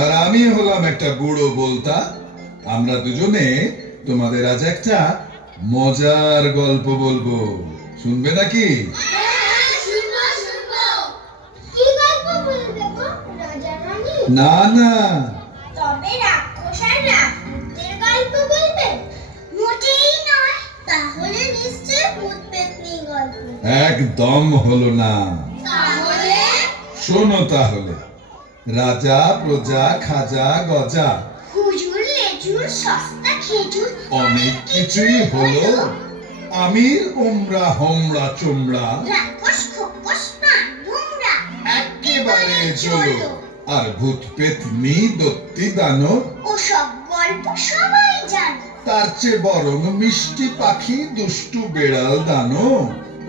আর আমি হলাম একটা বুড়ো বলতা। আমরা দুজনে তোমাদের আজ একটা মজার গল্প বলবো, শুনবে নাকি? না না, তবে রাক্ষস আর রাক্ষসের গল্প বলবে? মোটেই নয়। তাহলে নিশ্চয় ভূত পেতনি গল্প। একদম হলো না। তাহলে শোনো তাহলে। রাজা প্রজা খাজা গজা, হুজুর লেজুর সস্তা খেজুর, অনেক কিছুই হলো। আমির ওমরা হোমরা চোমরা, রাক্ষস খোকস পান্ডুমরা একেবারে চলো। আর ভূত পেতনি দত্তি দানব, ওসব গল্প সবাই জানে। তার চেয়ে বরং মিষ্টি পাখি দুষ্টু বেড়াল দানব।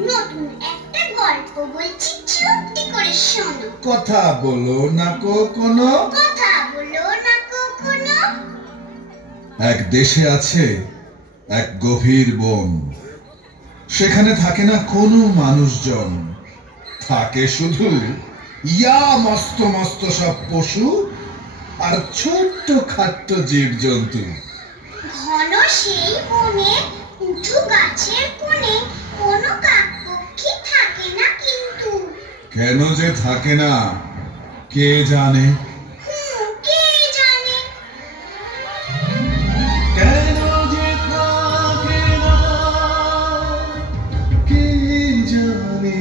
নতুন একটা গল্প বলছি, চুপটি করে শোনো। কথা বলো না কোনো। কথা বলো না কখনো। এক দেশে আছে এক গভীর বন। সেখানে থাকে না কোনো মানুষজন, থাকে শুধু ইয়া মস্ত মস্ত সব পশু আর ছোট্ট খাট্ট জীবজন্তু। ঘন সেই বনে উঁচু গাছের কোণে কোনো কাকপক্ষী থাকে না কিন্তু। কেন যে থাকে না কে জানে। কে জানে? কেন যে থাকে না কে জানে।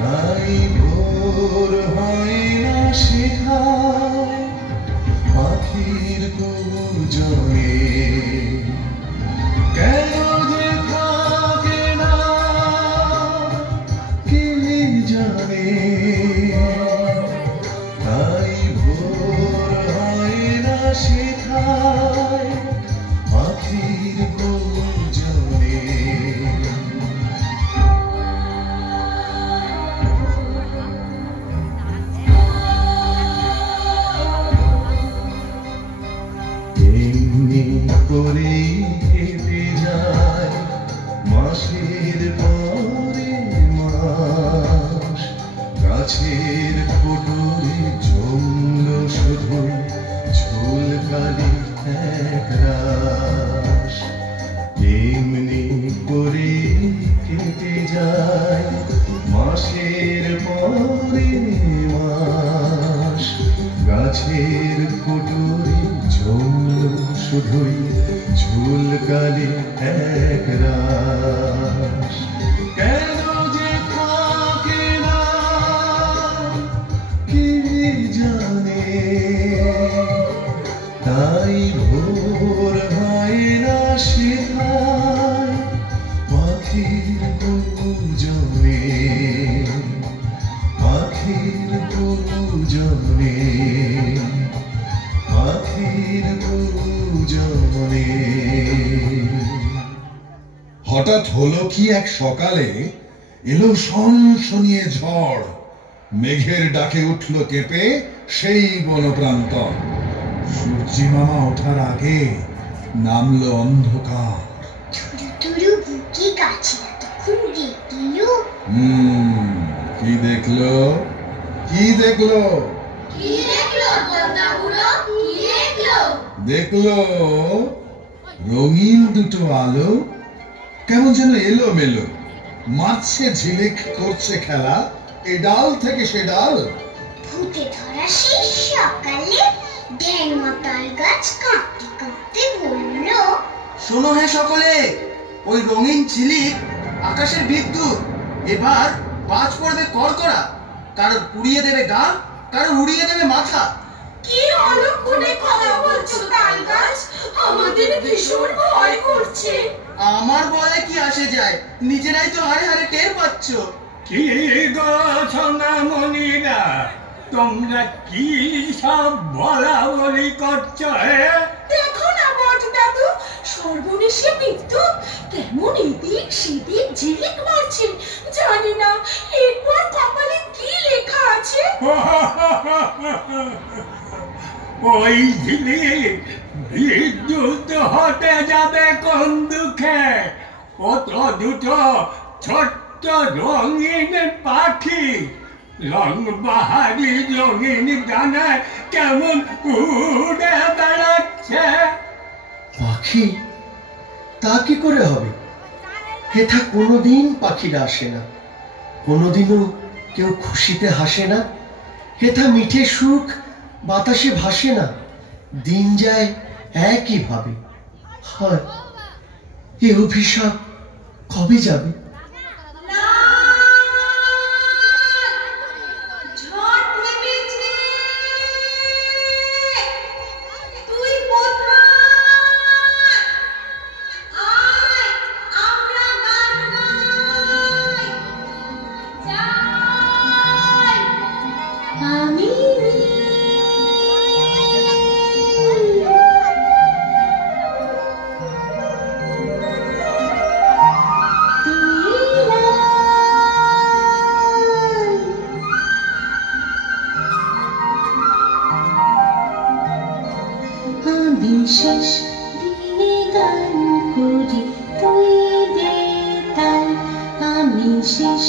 তাই ভোর হয় না শেখায় পাখির কুজনে। কেন যে থাকে না কে জানে। তাই ভোর হয় না শেখায় পাখির কুজনে। এমনি করেই কেটে যায় মাসের পরে মাস। গাছের কোটরে জমল শুধু ঝুলকালি এক রাস। এমনি করেই কেটে যায় মাসের পরে মাস। গাছের কোটরে জমল শুধুই ঝুলকালি এক রাস। কেন যে থাকে না কে জানে। তাই ভোর হয় না শেখায় পাখির কুজনে। পাখির কুজনে। পাখির কুজনে। হঠাৎ হলো কি এক সকালে এলো শনশনিয়ে ঝড়। মেঘের ডাকে উঠল কেঁপে সেই বনপ্রান্তর। সূর্যি মামা ওঠার আগে নামলো অন্ধকার। ধুরু ধুরু বুকি গাছেরা তখন দেখল। কি দেখলো? কি দেখলো? কি দেখলো বলদা বুড়ো? কি দেখলো? দেখলো রঙিন দুটো আলো, কেমন যেন এলো মেলো, মারছে ঝিলিক করছে খেলা এ ডাল থেকে সে ডাল। ভূতে ধরা সেই সকালে ঢ্যাং মাতাল গাছ কাঁপতে কাঁপতে বলল, শোনো হে সকলে, ওই রঙিন ঝিলিক আকাশের বিদ্যুৎ। এবার বাজ পড়বে কড়কড়া, কারোর পুড়িয়ে দেবে গা, কারোর উড়িয়ে দেবে মাথা। কি অলক্ষণে কথা বলছো তাল গাছ? আমাদের ভীষণ ভয় করছে। আমার বলে কি আসে যায়, নিজেরাই তো হারে হারে টের পাচ্ছ। কি গো সোনামণিরা, তোমরা কি সব বলা বলি করছো? দেখো না বট দাদু, সর্বনেশে বিদ্যুৎ কেমন এদিক সেদিক ঝিলিক মারছে। জানি না এরপর কপালে কি লেখা আছে। ওই ঝিলিক বিদ্যুৎ হতে যাবে কোন দুঃখে? ও তো দুটো ছোট্ট রঙিন পাখি, রং বাহারি রঙিন ডানায় কেমন উড়ে বেড়াচ্ছে। পাখি? তা কি করে হবে? হেথা কোনোদিন পাখিরা আসে না, কোনোদিনও কেউ খুশিতে হাসে না। হেথা মিঠে সুখ বাতাসে ভাসে না, দিন যায় একইভাবে। হয় এ অভিশাপ কবে যাবে? শেষ দিনে গান করি তুই দে তাল, আমি শেষ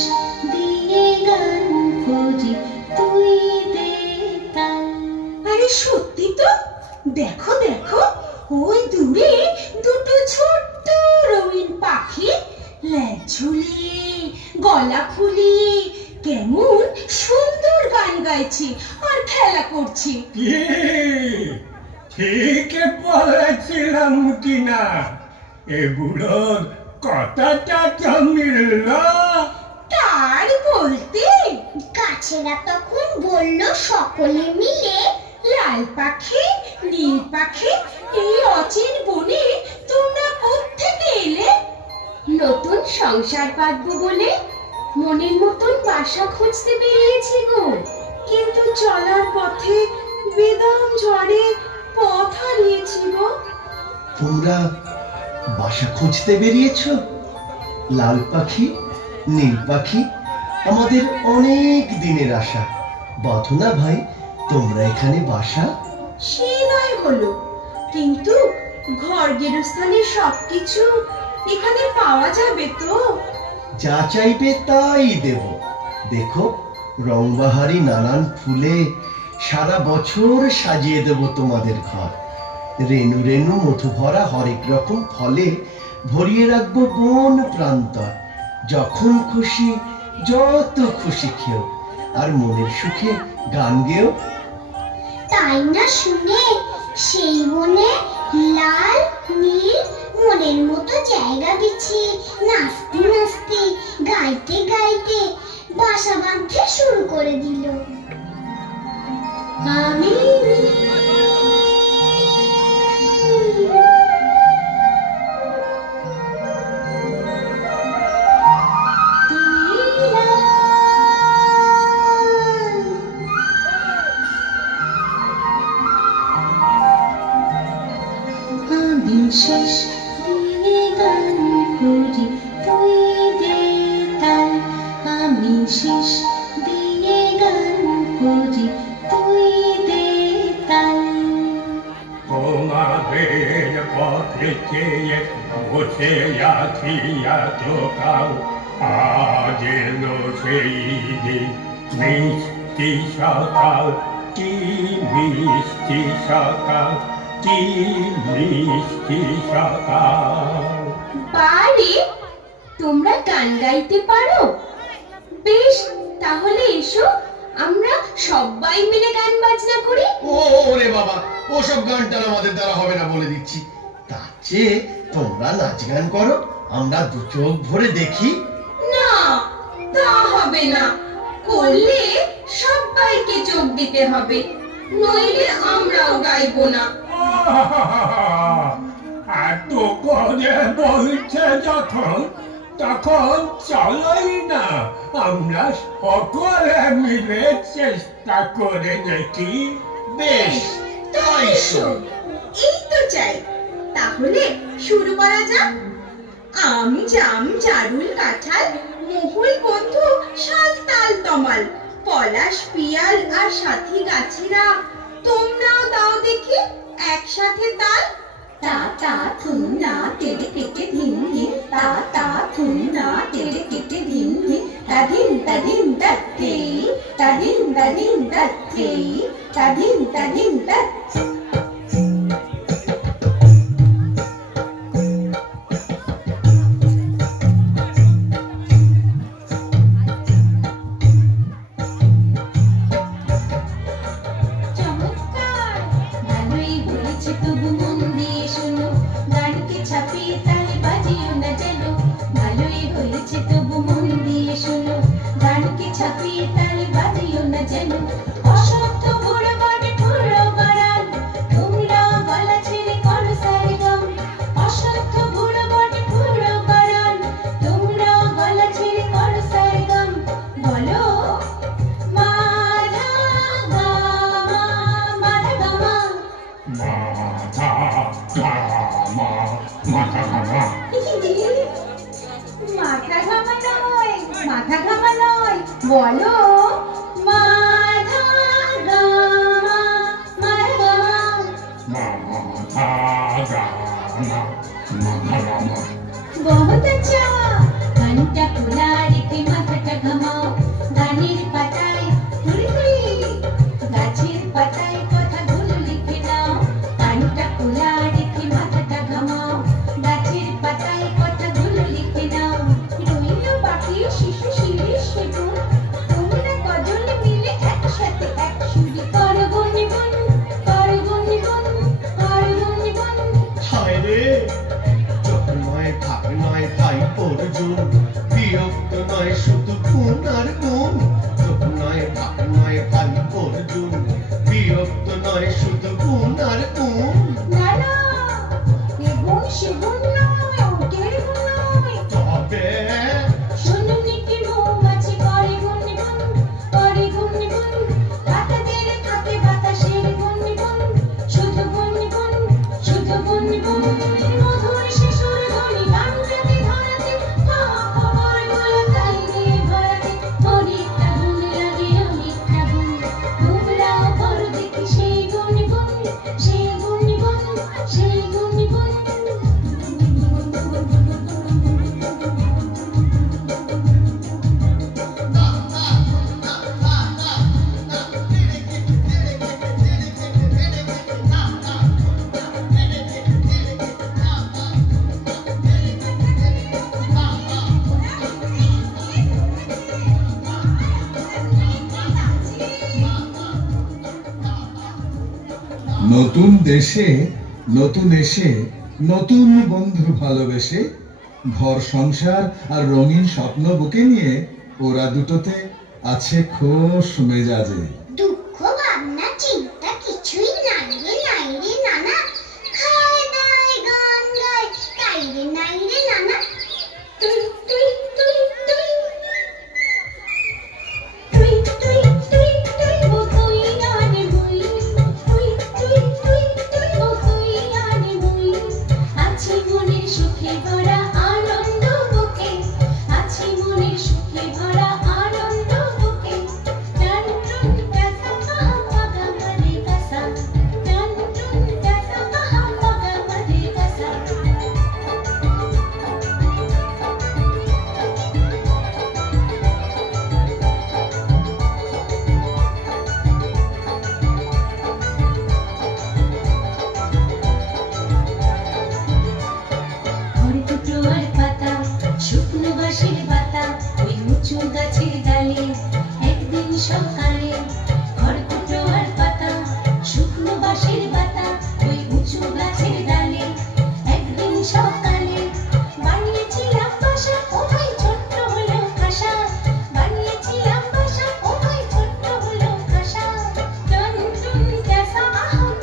দিয়ে গান করি তুই দে তাল। আরে সত্যি তো, দেখো দেখো ওই দূরে দুটো ছোট্ট রঙিন পাখি লেজ ঝুলিয়ে গলা ফুলিয়ে কেমন সুন্দর গান গাইছে আর খেলা করছে। ঠিক বলেছিলাম কিনা? এগুলোর কথাটা তো মিলল। তার বলতে গাছেরা তখন বলল সকলে মিলে, লাল পাখি নীল পাখি এই অচিন বনে তোমরা কোত্থেকে এলে? নতুন সংসার পাতবো বলে মনের মতন বাসা খুঁজতে বেরিয়েছি গো। কিন্তু চলার পথে বেদম ঝড়ে পথ হারিয়েছি গো। তোমরা বাসা খুঁজতে বেরিয়েছ? লাল পাখি নীল পাখি আমাদের অনেক দিনের আশা। বাঁধো না ভাই তোমরা এখানে বাসা? সে নয় হলো, কিন্তু ঘর গেরস্থানের সবকিছু এখানে পাওয়া যাবে তো? যা চাইবে তাই দেব। দেখো রংবাহারি নানান ফুলে সারা বছর সাজিয়ে দেব তোমাদের ঘর। রেণু রেণু মধু ভরা হরেক রকম ফলে ভরিয়ে রাখবো বন প্রান্তর। যখন খুশি যত খুশি খেও, আর মনের সুখে গান গেও। তাই না শুনে সেই বনে লাল নীল মনের মতো জায়গা বিছিয়ে নাচতে নাচতে গাইতে গাইতে বাসা বাঁধতে শুরু করে দিল। আমি শেষ দিয়ে গান করি তুই দে তাল, আমি শেষ দিয়ে গান করি তুই দে তাল। তোমাদের পথে চেয়ে বসে আছি এতকাল, আজ এলো সেই দিন মিষ্টি সকাল। কি মিষ্টি সকাল, কি মিষ্টি সকাল। বারে তোমরা গান গাইতে পারো? বেশ, তাহলে এসো আমরা সবাই মিলে গান বাজনা করি। ওরে বাবা, ওসব গান টান আমাদের দ্বারা হবে না বলে দিচ্ছি। তার চেয়ে তোমরা নাচ গান করো, আমরা দু চোখ ভরে দেখি। না, তা হবে না। করলে সবাইকে চোখ দিতে হবে, নইলে আমরাও গাইবো না। এত করে বলছে যখন, তখন চলোই না আমরা সকলে মিলে চেষ্টা করে দেখি। বেশ, তাই শোন। এই তো চাই, তাহলে শুরু করা যাক। আম জাম জারুল কাঁঠাল মহুল বন্ধু শাল তাল তমাল, পলাশ পিয়াল আর সাথী গাছেরা তোমরাও দাও দেখি একসাথে তাল। তা তা থুন না তেরে কেটে ধিন ধিন, তা তা থুন না তেরে কেটে ধিন ধিন, তা ধিন তা ধিন তা tei, ta din ta tei, ta din ta. নতুন দেশে নতুন এসে নতুন বন্ধু ভালোবেসে ঘর সংসার আর রঙিন স্বপ্ন বুকে নিয়ে ওরা দুটোতে আছে খোশ মেজাজে। দুঃখ ভাবনা চিন্তা কিছুই নাই রে নানা, খায় দায় গান গায় নাই রে নানা। তুই তুই তুই তুই তুই তুই তুই তুই তুই আনে মুই, তুই তুই তুই তুই তুই আনে মুই। আছে মনের সুখে ভরা আনন্দ বুকে, আছে মনের সুখে ভরা আনন্দ বুকে। টান টুন টাসা পাগা মনে কাসা, টান টুন টাসা পাগা মনে কাসা। ঘরে টুকরোর পাতা, শুকনো বাঁশের পাতা, ওই উঁচু গাছের ডালে একদিন সকালে। ঘরে টুকরোর পাতা, শুকনো বাঁশের পাতা, ওই উঁচু গাছের ডালে একদিন সকালে। বানিয়েছিলাম বাসা, ও ভাই ছোট্ট হলো খাসা, বানিয়েছিলাম বাসা, ও ভাই ছোট্ট হলো খাসা। টান টুন টাসা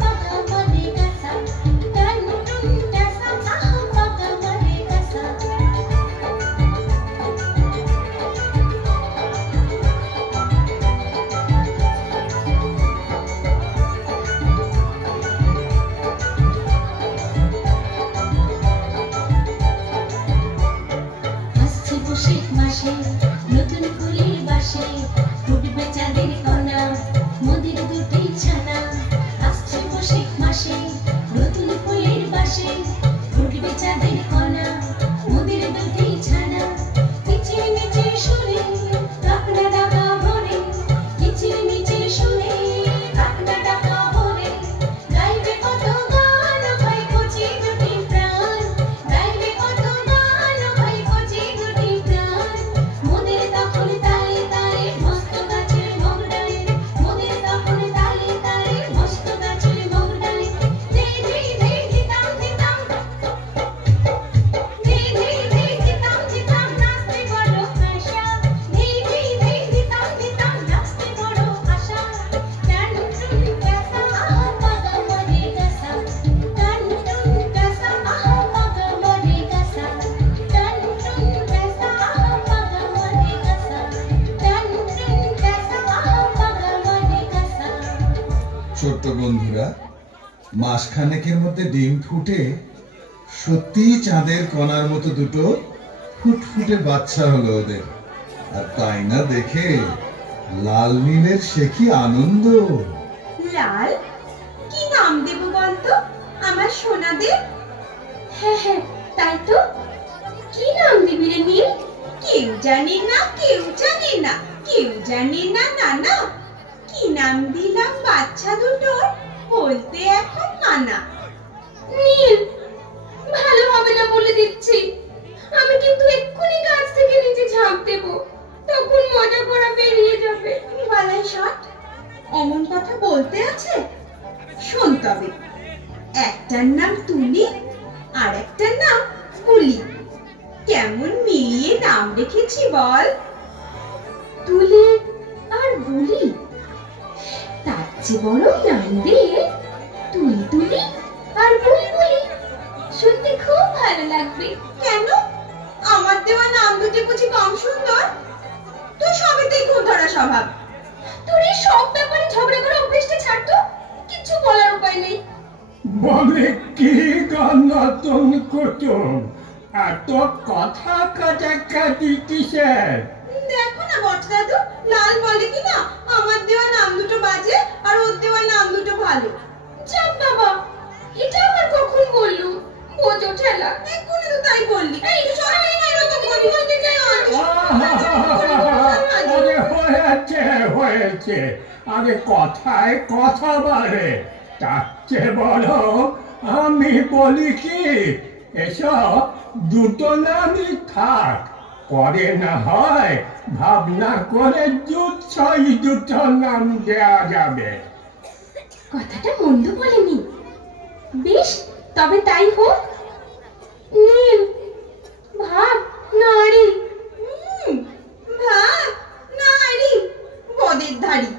পাগা মনে কাসা, টান টুন টাসা পাগা মনে কাসা। আসছে বৈশাখ মাসে নতুন ফুলের বাসে, ফুটবে চাঁদের কণা মোদের দুটি ছানা। আসছে বৈশাখ মাসে নতুন ফুলের বাসে, ফুটবে চাঁদের কণা মোদের দুটি ছানা। নিচে নিচে সুরে কাকড়া ডাকা ছোট্ট বন্ধুরা, মাসখানেকের মধ্যে ডিম ফুটে সত্যি চাঁদের কণার মতো দুটো ফুটফুটে বাচ্চা হলো ওদের। আর তাই না দেখে লাল নীলের সে কি আনন্দ। লাল, কি নাম দেব বলতো আমার সোনাদের? হ্যাঁ হ্যাঁ, তাই তো। কি নাম দিবি রে নীল? কেউ জানে না, কেউ জানে না, কেউ জানে না নানা। কি নাম দিলাম বাচ্চা দুটোর বলতে এখন মানা। নীল, ভালো হবে না বলে দিচ্ছি। আমি কিন্তু এক্ষুনি গাছ থেকে নিচে ঝাঁপ দেব, তখন মজা করা বেরিয়ে যাবে। বালাই ষাট, অমন কথা বলতে আছে? শোন তবে, একটার নাম তুলি আর একটার নাম কুলি। কেমন মিলিয়ে নাম রেখেছি বল? তুলি আর বুলি, তার চেয়ে বরং নাম দিয়ে তুলি তুলি আর বুলি বুলি। শুনতে খুব ভালো লাগবে। কেন? আমার দেওয়া নাম দুটি বুঝি কম সুন্দর? তোর সবেতেই খুব ধরা স্বভাব। তোর এই সব ব্যাপারে ঝগড়া করা অভ্যেসটা ছাড় তো, কিচ্ছু বলার উপায় নেই। বলে কি গান নতুন কুটুম, এত কথা কাটাকাটি কিসের? দেখো না বট দাদু, লাল বলে কি না আমার দেওয়া নাম দুটো বাজে আর ওর দেওয়া নাম দুটো ভালো। যাক বাবা, এটা আবার কখন বললু? বোঝো ঠেলা। এক্ষুনি তো তাই বললি। এই সবাই এরকম করি বলতে চাই না। আরে হয়েছে হয়েছে, আরে কথায় কথা বাড়ে। তার চেয়ে বড় আমি বলি কি, এসব দুটো নামই থাক, পরে না হয় ভাবনা করে ছয় দুটো নাম দেয়া যাবে। কথাটা মন্দ বলেনি। বেশ, তবে তাই হোক। নীল, ভাব, নারী। ভাব, নারী, বদের ধাড়ি।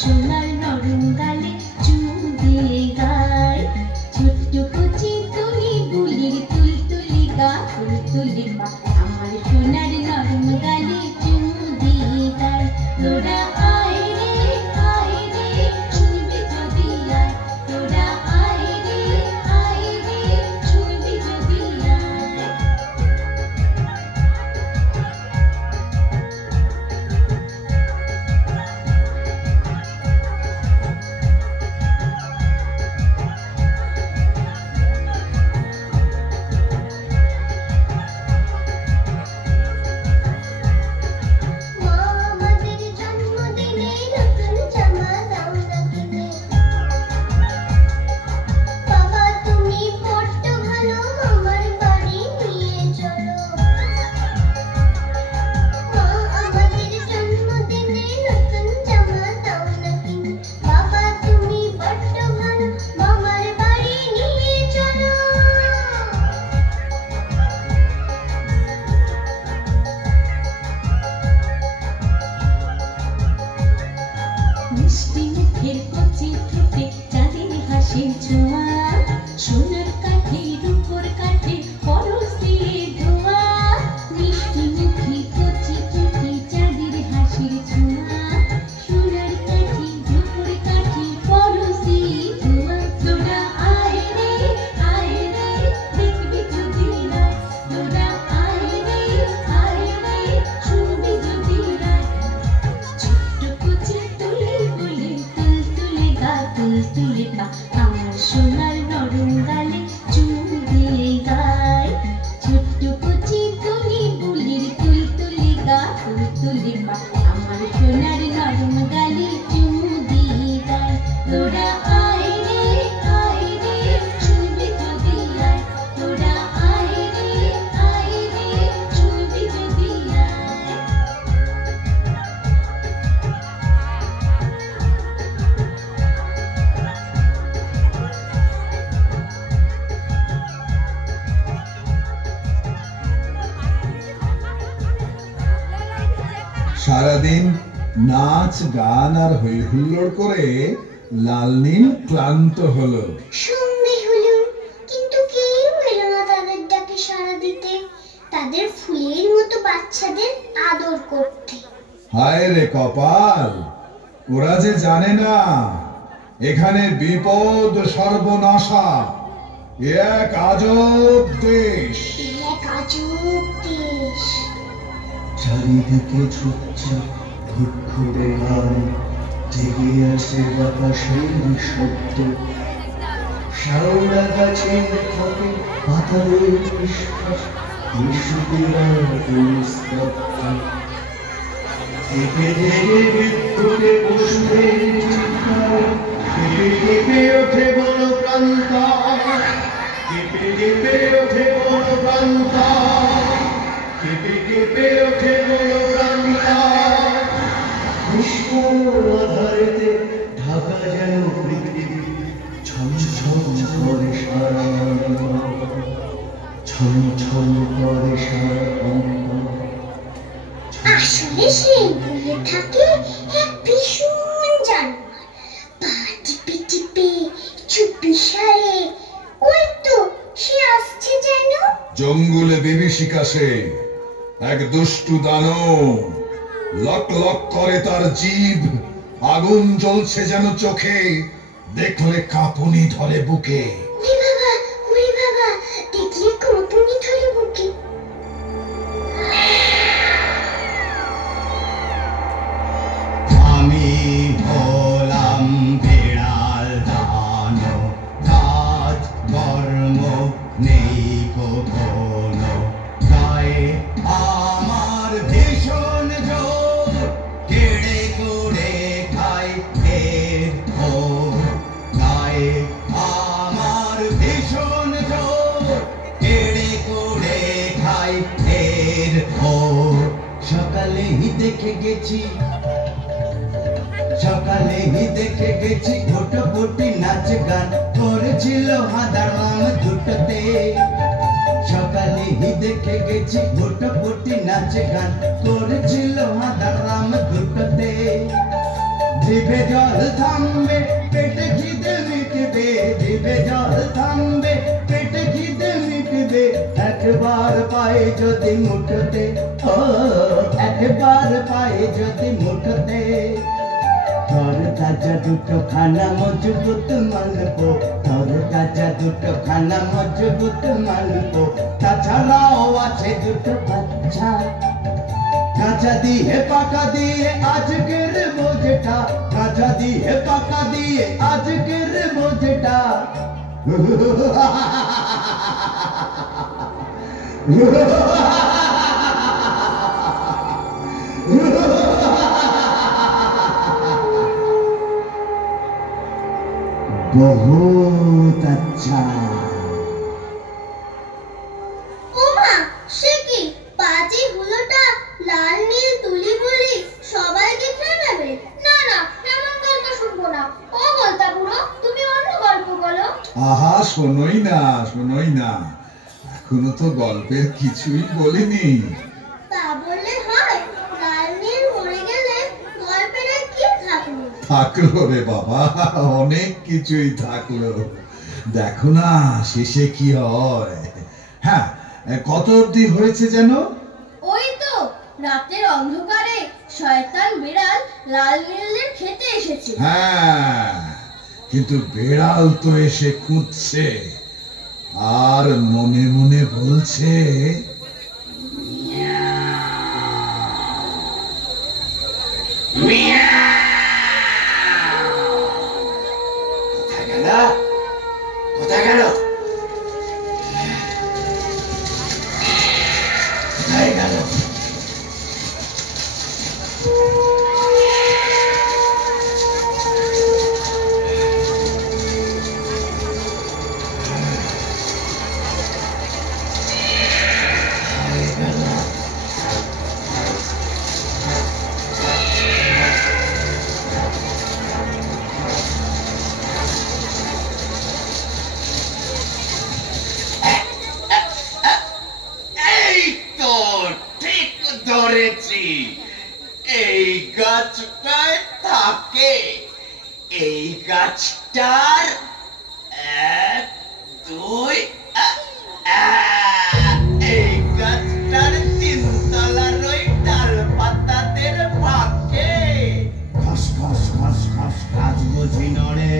সোনার নরম গালে চুম দিয়ে গায়, ছোট্ট কচি তুলি বুলির তুলতুলি গা, তুলতুলি পা আমার সোনার নরম গালে চুম দিয়ে গায়। তোরা আয় রে শুনবি যদি আয়, তোরা আয় রে শুনবি যদি আয়। মিষ্টি মুখের কচি ঠোঁটে চাঁদের হাসির ছোঁয়া, সোনার কাঠে রূপোর কাঠে পরশ দিয়ে ধোয়া। মিষ্টি মুখের কচি ঠোঁটে চাঁদের হাসির ছোঁয়া, সোনার কাঠে রূপোর কাঠে পরশ দিয়ে ধোয়া। তোরা আয় রে দেখবি যদি আয়, তোরা আয় রে শুনবি যদি আয়। ছোট্ট কচি তুলি বলে তুলতুলে গা, তুলতুলে পা আমার সোনার নরম গালে চুম দিয়ে গায়। ছোট্ট কচি তুলি বুলির তুলতুলে গা, তুলতুলে পা আমার সোনার নরম গালে চুম দিয়ে গায়। তোরা আয় রে শুনবি যদি আয়, তোরা আয় রে শুনবি যদি আয়। সারাদিন নাচ গান আর হই হুল্লোড় করে লাল নীল ক্লান্ত হলো। সন্ধে হলো, কিন্তু কেউ এলো না তাদের ডাকে সাড়া দিতে, তাদের ফুলের মতো বাচ্চাদের আদর করতে। হায় রে কপাল, ওরা যে জানে না এখানে বিপদ সর্বনাশা, এক আজব দেশ। এক আজব দেশ। চারিদিকে চুপচাপ ঘুটঘুটে গান, জেগে আছে বাতাসের শব্দ, শাওলা গাছের থাকে পাতালের নিঃশ্বাস, নিশুতিরা নিস্তব্ধ। কেঁপে জেগে বিদ্যুতে পশুদের চিৎকার, কেঁপে কেঁপে ওঠে বন প্রান্তর, কেঁপে কেঁপে ওঠে বন প্রান্তর, কেঁপে কেঁপে ওঠে বন প্রান্তর। নিষ্কুল আধারেতে ঢাকা যেন পৃথিবী, ছমছম করে সারা অন্তর, ছমছম করে সারা অন্তর। আসলে সেই বনে থাকে এক ভীষণ জানোয়ার, পা টিপে টিপে চুপি সারে। ওই তো সে আসছে যেন। জঙ্গলে বিভীষিকা সে, এক দুষ্টু দানব, লক লক করে তার জিভ, আগুন জ্বলছে যেন চোখে, দেখলে কাঁপুনি ধরে বুকে। ওরে বাবা, দেখলে কাঁপুনি ধরে বুকে। আমি হলাম বিড়াল দানব, কাজ কর্ম নেই কখনো, গায়ে আমার ভীষণ জোর, কেড়ে করে খাই এর ভোর। গায়ে আমার ভীষণ জোর, কেড়ে করে খাই এর ভোর। সকালেই দেখে গেছি ঘুটোপুটি নাচ গান করেছিল হাদারাম দুটোতে। সকালেই দেখে গেছি ঘুটোপুটি নাচ গান করেছিল হাদারাম দুটোতে। জিভে জল থামবে, পেটে খিদে মিটবে, জিভে জল থামবে, পেটে খিদে মিটবে, একবার পায়ে যদি মুঠোতে, ও একবার পায়ে যদি মুঠোতে। তোর তাজা দুটো খানা মজবুত মানবো, তোর তাজা দুটো খানা মজবুত মানবো, তাছাড়াও আছে দুটো বাচ্চা। কাঁচা দিয়ে পাকা দিয়ে আজকের বোঝটা, কাঁচা দিয়ে পাকা দিয়ে আজকের বোঝটা। बहुत अच्छा। ওমা, সে কি পাজি হুলোটা লাল নীল তুলি বলি সবাইকে খেয়ে নেবে? না না, এমন গল্প শুনবো না। ও বলতা বুড়ো, তুমি অন্য গল্প বলো। আহা, শোনোই না, এখনো তো গল্পের কিছুই বলিনি। তা বললে হয়? লাল নীল মরে গেলে গল্পের আর কি থাকলো? থাকলো রে বাবা, অনেক কিছুই থাকলো। দেখো না শেষে কি হয়। হ্যাঁ, কত অবধি হয়েছে যেন? ওই তো রাতের অন্ধকারে শয়তান বিড়াল লাল নীলদের খেতে এসেছে। হ্যাঁ, কিন্তু বেড়াল তো এসে খুঁজছে আর মনে মনে বলছে, কোথায় গেল? গাছটায় থাকে। এই গাছটার 1 2 এই গাছটার 3 তলার ওই ডাল পাতাদের ফাঁকে। খস খস খস খস কাজ বুঝি নড়ে,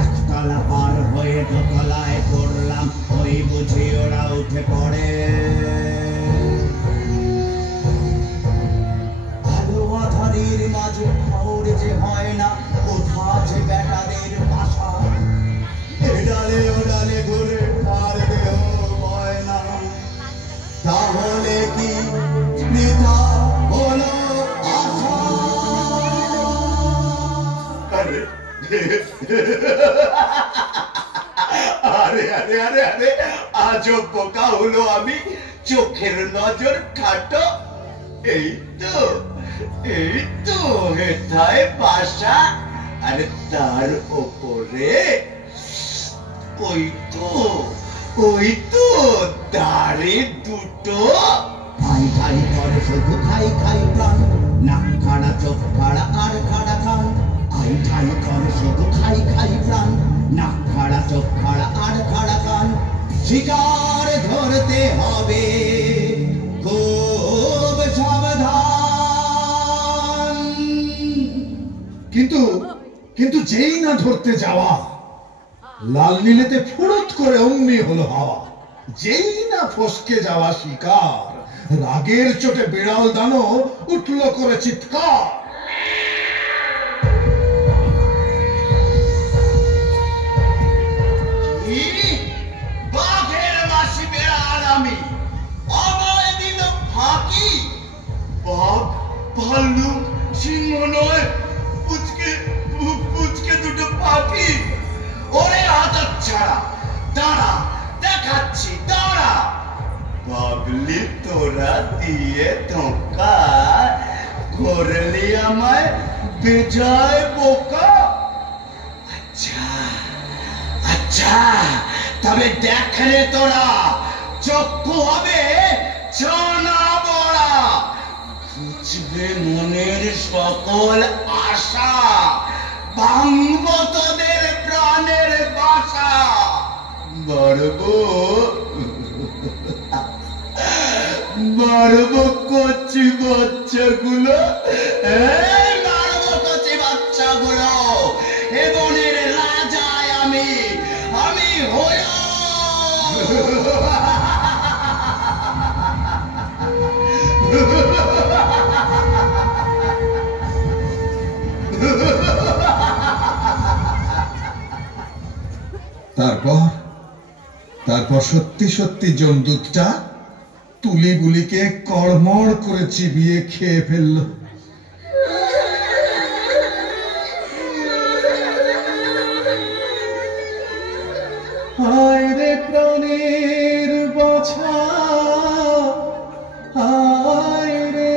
একতলা পার হয়ে দোতলায় পড়লাম, ওই বুঝি ওরা উঠে পড়ে। আলো আধারের মাঝে খবর যে হয় না, কোথা যে বেটাদের বাসা, এডালে ওডালে ঘুরে কার দেহ ময়না। তাহলে কি বৃথা হলো আশা? আরে আরে আরে আরে আরে আজব বোকা হলো আমি, চোখের নজর খাটো। এই তো হেথায় বাসা, আর তার ওপরে ওই তো দাঁড়ে দুটো। খাই খাই করে শুধু খাই খাই প্রাণ, নাক খাড়া চোখ খাড়া আর খাড়া খান। খাই খাই করে শুধু খাই খাই প্রাণ, নাক খাড়া চোখ খাড়া আর খাড়া খান। শিকার ধরতে হবে খুব সাবধান। কিন্তু যেই না ধরতে যাওয়া, লাল নীলেতে ফুরুত করে অমনি হলো হাওয়া। যেই না ফসকে যাওয়া শিকার, রাগের চোটে বিড়াল দানো উঠল করে চিৎকার। বাঘের মাসি বেড়াল আমি, আমায় দিল ফাঁকি। বাঘ ভাল্লুক সিংহ নয়, পুচকে দুটো পাখি। ওরে হাতত ছাড়া, দাঁড়া দেখাচ্ছি দাঁড়া। পাগলি তোরা দিয়ে ধোঁকা, করলি আমায় বেজায় বোকা। আচ্ছা তবে দেখলে তোরা, চক্ষু হবে জানা বড়া। বুঝবে মনের সকল আশা, ভাঙব তোদের প্রাণের বাসা। মারবো কচি বাচ্চাগুলো, মারবো কচি বাচ্চাগুলো। এ বনের রাজায় আমি হলো। তারপর সত্যি সত্যি জমদূতটা তুলি বুলিকে কড়মড় করে চিবিয়ে খেয়ে ফেলল। হায় রে প্রাণের বাছা, হায় রে,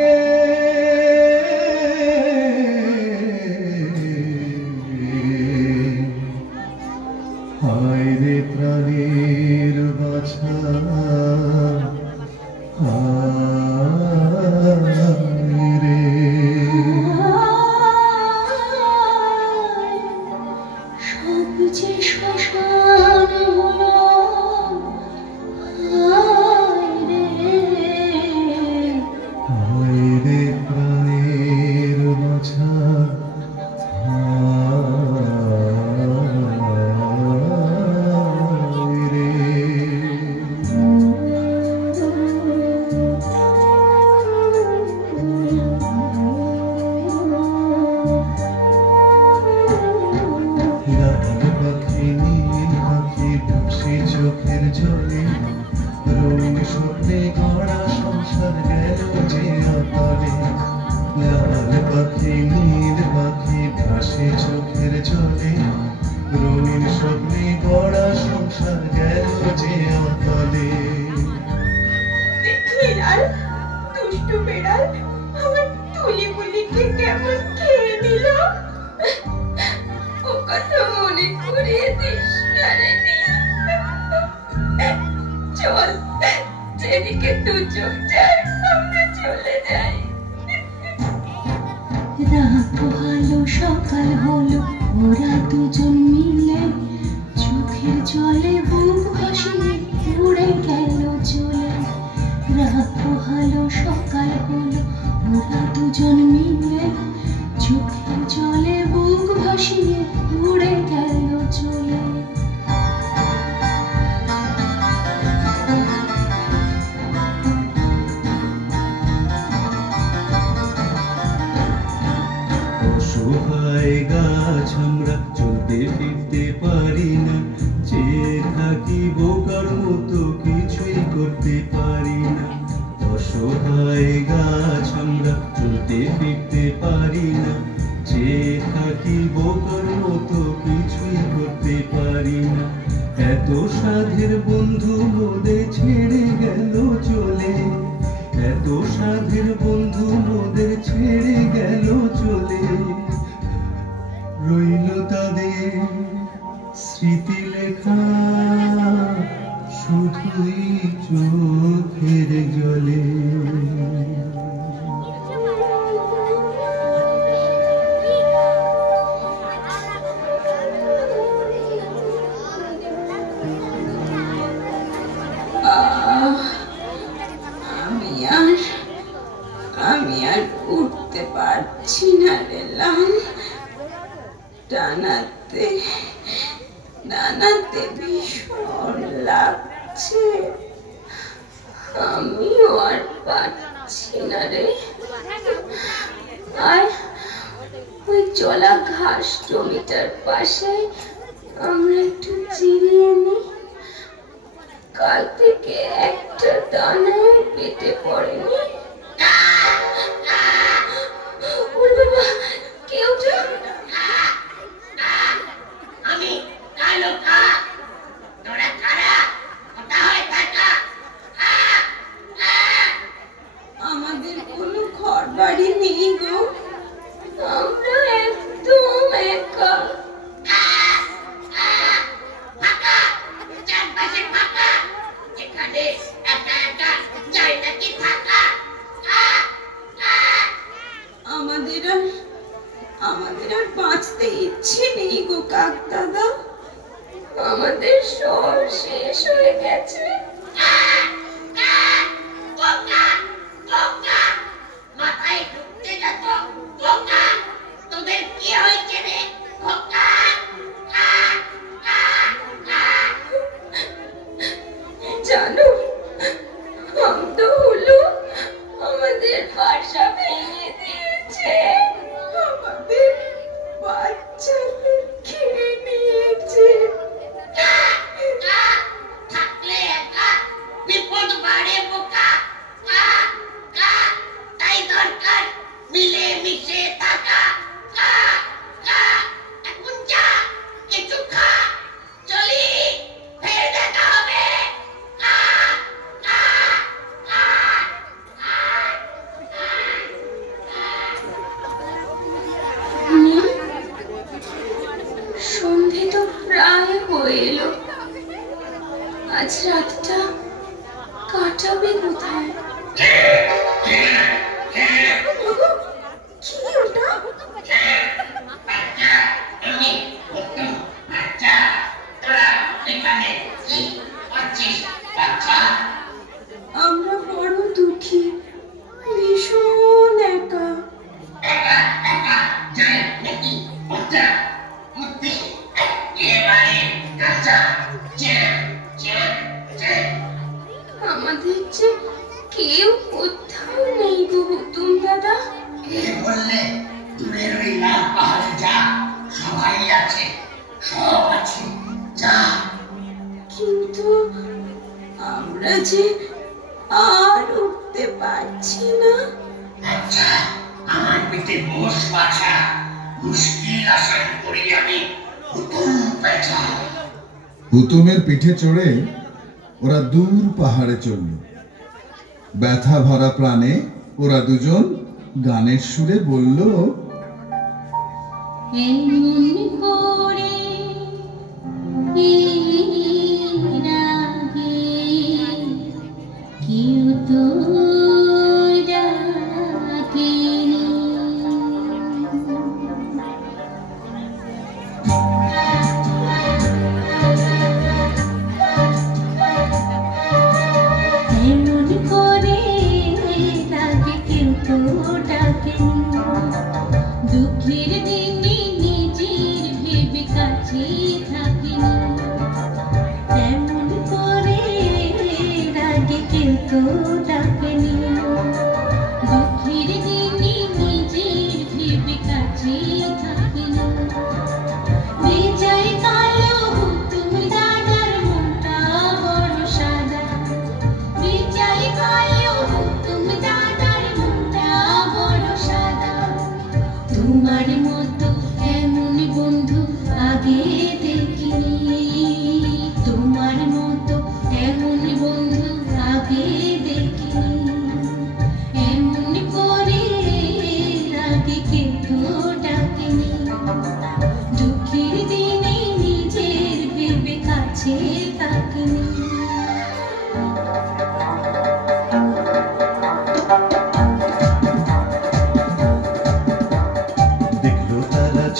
হায় রে প্রাণের বাছা, হায় রে। সব যে শ্মশান হলো, হায় রে, হায় রে প্রাণের বাছা, হায় রে। লাল পাখি নীল পাখি ভাসে চোখের জলে, রঙিন স্বপ্নে গড়া সংসার গেল যে অতলে। লাল পাখি নীল পাখি ভাসে চোখের জলে, রঙিন স্বপ্নে গড়া সংসার গেল যে অতলে। বিড়াল, দুষ্টু বিড়াল আমার তুলি বুলিকে কেমন খেয়ে দিল। ও কথা মনে করিয়ে দিস না রে নিয়া। চল, যেদিকে দু চোখ যায় আমরা চলে সকাল হলো ওরা দুজন মিলে চোখের জলে বুক ভাসিয়ে উড়ে গেল চলে। রাত পোহালো সকাল হলো ওরা দুজন মিলে চোখের জলে বুক ভাসিয়ে উড়ে গেল চলে। অসহায় গাছ আমরা চলতে ফিরতে পারি না, চেয়ে থাকি বোকার মতো কিছুই করতে পারি না। অসহায় গাছ আমরা চলতে ফিরতে পারি না, চেয়ে থাকি বোকার মতো কিছুই করতে পারি না। এত সাধের বন্ধু মোদের ছেড়ে গেল চলে, এত সাধের বন্ধু মোদের ছেড়ে গেল চলে। রইল তাদের স্মৃতি লেখা শুধুই চোখের জলে। আমি আর উঠতে পারছি না রে লাল, ডানাতে ডানাতে ভীষণ লাগছে, আমিও আর পারছি না রে। আর ওই জলা ঘাস জমিটার পাশে আমরা একটু জিরিয়ে নিই, কাল থেকে একটা দানাও পেটে পড়েনি। আমাদের কোনো ঘর বাড়ি নেই গো, আমরা একদম একা। আমাদের আর বাঁচতে ইচ্ছে নেই গো কাক দাদা, আমাদের সব শেষ হয়ে গেছে। মাথায় ঢুকতে যত তোদের কি হয়েছে রে? জানো তো হলো আমাদের বাসা ভেঙে দিয়েছে, আমাদের বাচ্চাকে খেয়ে নিয়েছে। থাকলে একা বিপদ বাড়ে বোকা, তাই দরকার মিলে মিশে থাকা। এখন যা কিছু খা, চলি, ফের দেখা হবে। সন্ধে তো প্রায় হয়ে এলো, আজ রাতটা কাটাবে কোথায়? কি ওটা? আমরা বড় দুঃখী, ভীষণ একা। আমাদের যে কেউ কোথাও নেই গো হুতুম দাদা। কে বললে? দূরের ওই লাল পাহাড়ে যা, সবাই আছে, সব আছে, যা। কিন্তু আমরা যে আর উঠতে পারছি না। আচ্ছা, আমার পেটে বস বাছা, মুশকিল আসান করি আমি হুতুম পেঁচা। হুতুমের পিঠে চড়ে ওরা দূর পাহাড়ে চলল। ব্যথা ভরা প্রাণে ওরা দুজন গানের সুরে বলল, কেউ তো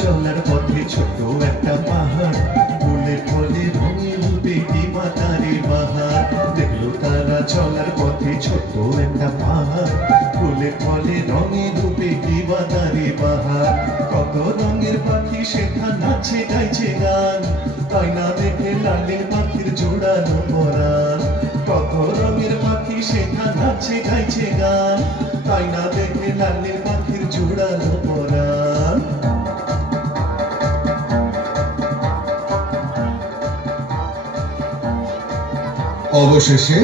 চলার পথে ছোট একটা পাহাড়, ফুলে ফলে রঙে রূপে কি মাতারে বাহার। দেখলো তারা চলার পথে ছোট একটা পাহাড়, ফুলে ফলে রঙে রূপে কি মাতারে বাহার। কত রঙের পাখি সেটা নাচে গাইছে গান, তাই না দেখে লালের পাখির জোড়ানো পরাণ। কত রঙের পাখি সেটা নাচে গাইছে গান, তাই না দেখে লালের পাখির জোড়ানো পরাণ। অবশেষে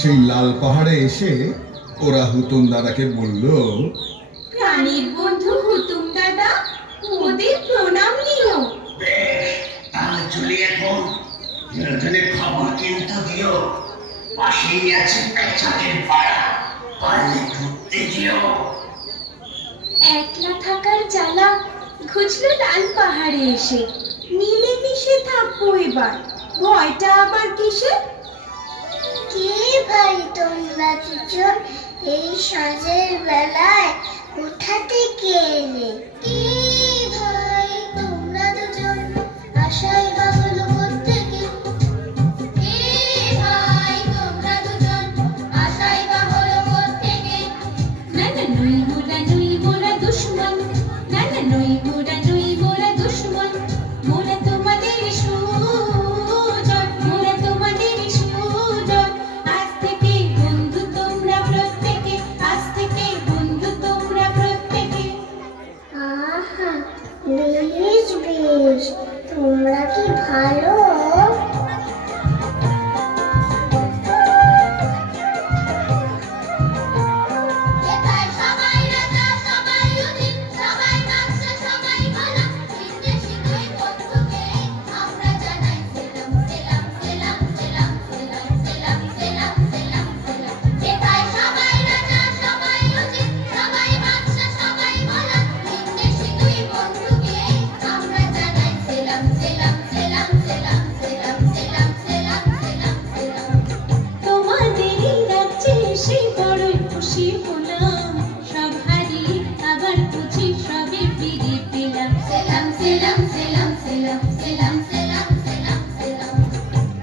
সেই লাল পাহাড়ে এসে ওরা হুতুম দাদাকে বলল, প্রাণীর বন্ধু হুতুম দাদা, ওদের প্রণাম নিও। তাহলে চলে এখন বিনোদনের খবর কিন্তু দিও, পাশেই আছে পেঁচাদের পাড়া, পারলে ঘুরতে যেও। একলা থাকার জ্বালা ঘুচলো লাল পাহাড়ে এসে, মিলেমিশে থাকবো এবার, ভয়টা আবার কিসে? কে ভাই তোমরা দুজন এই সাঁঝের বেলায় কোথা থেকে এলে? কে ভাই তোমরা দুজন আশায় বা হলো কোত্থেকে? কে ভাই তোমরা দুজন আশায় বা হলো কোত্থেকে? না না নই মোরা দুশমন, না না নই মোরা দুশমন, মোরা তোমাদের সুজন, মোরা তোমাদের সুজন। আজ থেকে বন্ধু তোমরা প্রত্যেকে, আজ থেকে বন্ধু তোমরা প্রত্যেকে। আহা, বেশ বেশ, তোমরা কি ভালো? এবার সবাই রাজা, সবাই উদিন, সবাই বাদশা, সবাই গোলাম, বিদেশি দুই বন্ধুকে আমরা জানাই সেলাম, সেলাম, সেলাম, সেলাম, সেলাম, সেলাম, সেলাম, সেলাম, সেলাম। এবার সবাই রাজা, সবাই উদিন, সবাই বাদশা, সবাই গোলাম, বিদেশি দুই বন্ধুকে আমরা জানাই সেলাম, সেলাম, সেলাম, সেলাম, সেলাম, সেলাম, সেলাম, সেলাম, সেলাম। তোমাদের এই রাজ্যে এসে বড়ই খুশি হলাম, সব হারিয়ে আবার বুঝি সবে ফিরে পেলাম। সেলাম, সেলাম, সেলাম, সেলাম, সেলাম, সেলাম, সেলাম, সেলাম।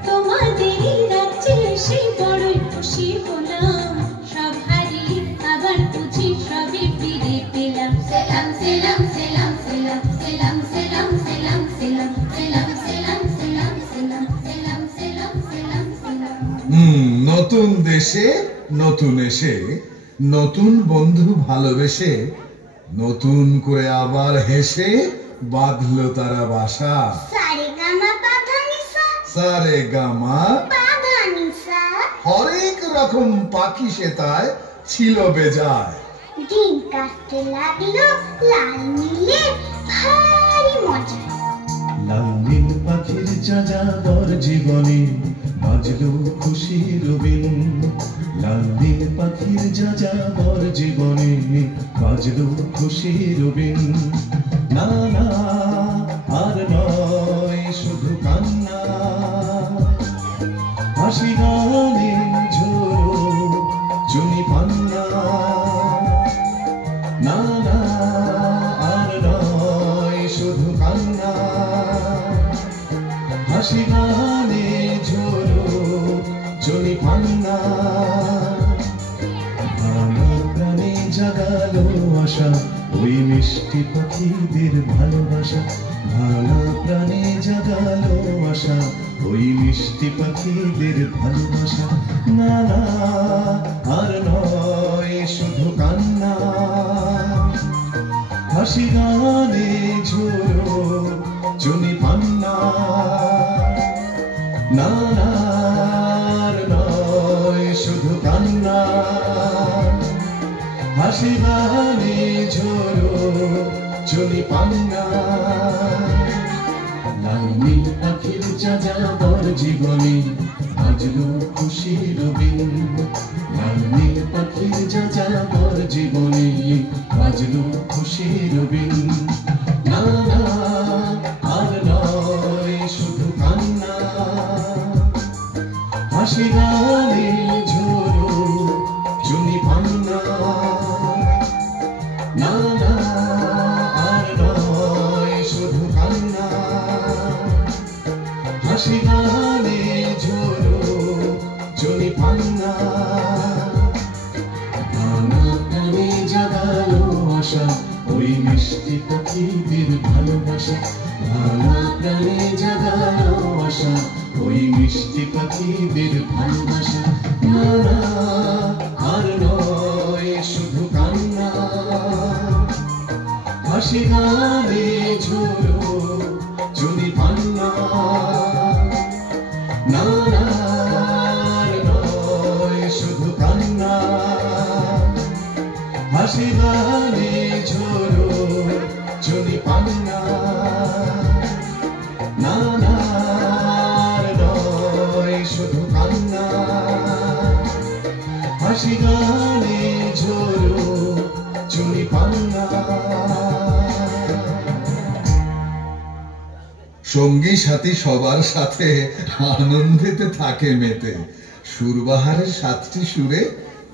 তোমাদের এই রাজ্যে এসে বড়ই খুশি হলাম, সব হারিয়ে আবার বুঝি সবে ফিরে পেলাম। সেলাম, সেলাম, সেলাম, সেলাম, সেলাম, সেলাম, সেলাম, সেলাম, সেলাম, সেলাম, সেলাম, সেলাম, সেলাম, সেলাম, সেলাম, সেলাম। নতুন দেশে নতুন এসে, নতুন বন্ধু ভালোবেসে, নতুন করে আবার হেসে বাঁধলো তারা বাসা। সারেগামা পাধানিসা, সারে গামা পাধানিসা। হরেক রকম পাখি সে তাই ছিল বেজায়। দিন কাটতে লাগলো লাল নীলে ভারী মজা। লাল নীল পাখির যাযাবর জীবনে বাজলো খুশির বিন। লাল নীল পাখির যাযাবর জীবনে বাজলো খুশির বিন। না না আর নয় শুধু কান্না, হাসি গানে ঝোড়ো চুনি পান্না। না না আর নয় শুধু কান্না, হাসি গানে ঝোড়ো চুনি পান্না। ভাঙা প্রাণে জাগালো আশা, ওই মিষ্টি পাখিদের ভালোবাসা। ভাঙা প্রাণে জাগালো আশা, ওই মিষ্টি পাখিদের ভালোবাসা। না না আর নয় শুধু কান্না, হাসি গানে ঝোড়ো চুনি পান্না। না না আর নয় শুধু কান্না, হাসি গানে ঝোড়ো চুনি পান্না। লাল নীল পাখির যাযাবর জীবনে বাজলো খুশির বিন। লাল নীল পাখির যাযাবর জীবনে বাজলো খুশির বিন। না না আর নয় শুধু কান্না, হাসি গানে ঝোড়ো চুনি পান্না। না না আর নয় আশা, ওই মিষ্টি পাখিদের ভালোবাসা, ভাঙা প্রাণে জাগানো আশা, ওই মিষ্টি পাখিদের ভালোবাসা। না না আর নয় শুধু কান্না, হাসি গানে ঝোলো চুনি পান্না। না না আর নয় শুধু কান্না, হাসি গানে ঝোলো চুনি পান্না। না না আর নয় শুধু কান্না, হাসি গানে ঝোলো চুনি পান্না। সঙ্গী সাথী সবার সাথে আনন্দেতে থাকে মেতে, সুরবাহারের 7টি সুরে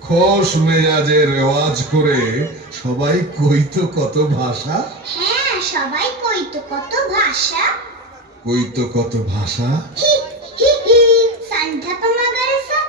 খোশ মেজাজে রেওয়াজ করে সবাই কইতো কত ভাষা। হ্যাঁ, সবাই কইতো কত ভাষা। কইতো কত ভাষা। হি হি হি সান্ধ্যা পমাগারেসা।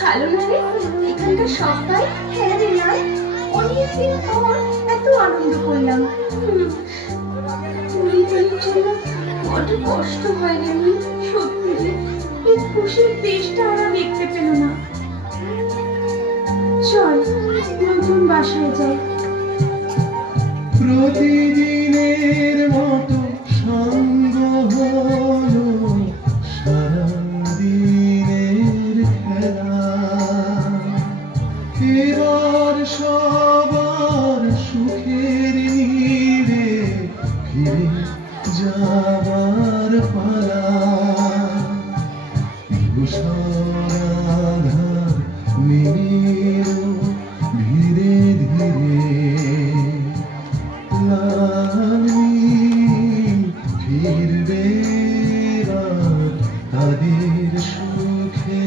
ভালো লাগে এখানকার সবাই। হ্যাঁ রে না, অনেকদিন পর এত আনন্দ করলাম। পরিবারের জন্য বড্ড কষ্ট হয় রে। সত্যি রে, এই খুশির দেশটা ওরা দেখতে পেল না। চল নতুন বাসায় যাই। প্রতিদিনের মতো সঙ্গ হলো সারা দিনের খেলা, এবার সবার সুখের নীড়ে ফিরে যাবার পালা। ধূসরাধার নেমে ধীরে ধীরে, লাল ফিরবে তাদের সুখে।